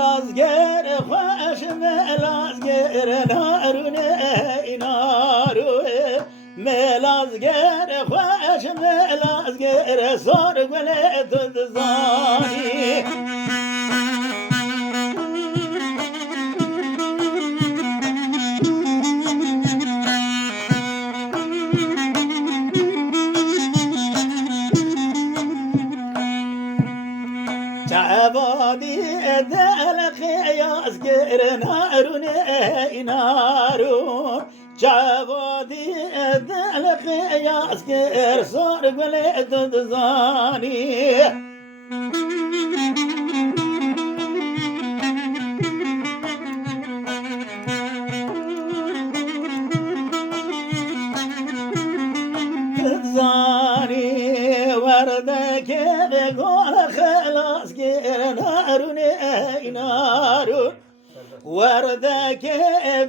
ملازگر خوش ملازگر نارونه نارو ملازگر خوش ملازگر سر گل دزانی عبادي ذلك ياسكر نارون نارون عبادي ذلك ياسكر صار بلد زاني زاني وردك بقول خلاص كير نارون نارون وردك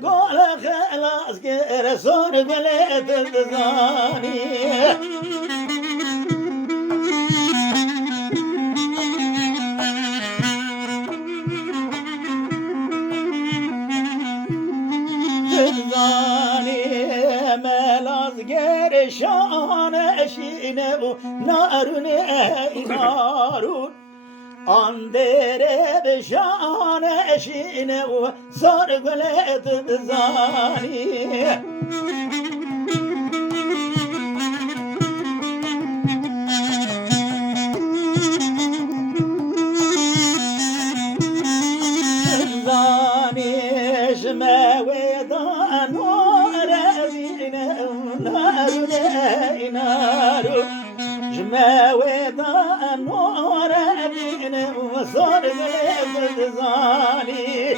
قول خلاص كير صور بلد زاني ملازگر شان شینه و نارون نارون آن دره به شان شینه و سرگلت زانی زانیش مویدان نارون نارون جماويدا نور دين وصار بلد زاني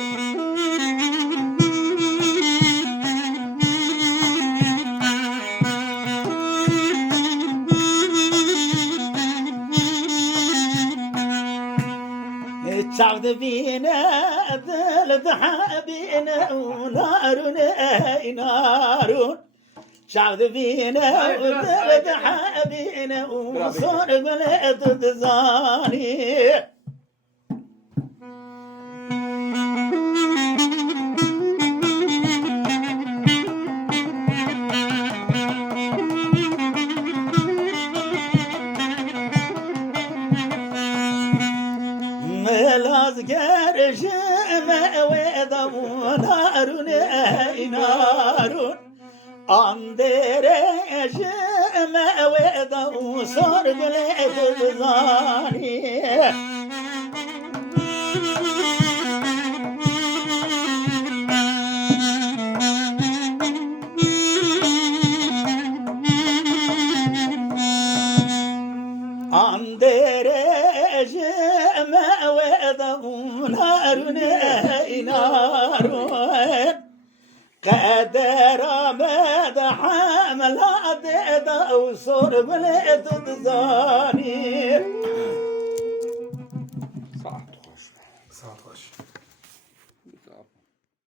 تعود بينا ذل ذحابينا ونارون نارون شعب بينا وثلث حابينا وصار بلد زاني ملازكر شمع ويضم نارون نارون اندرش موعده صار بلد زاني اندرش موعده نارون نارون قدر آمد حمل عدد وصور بلد زاني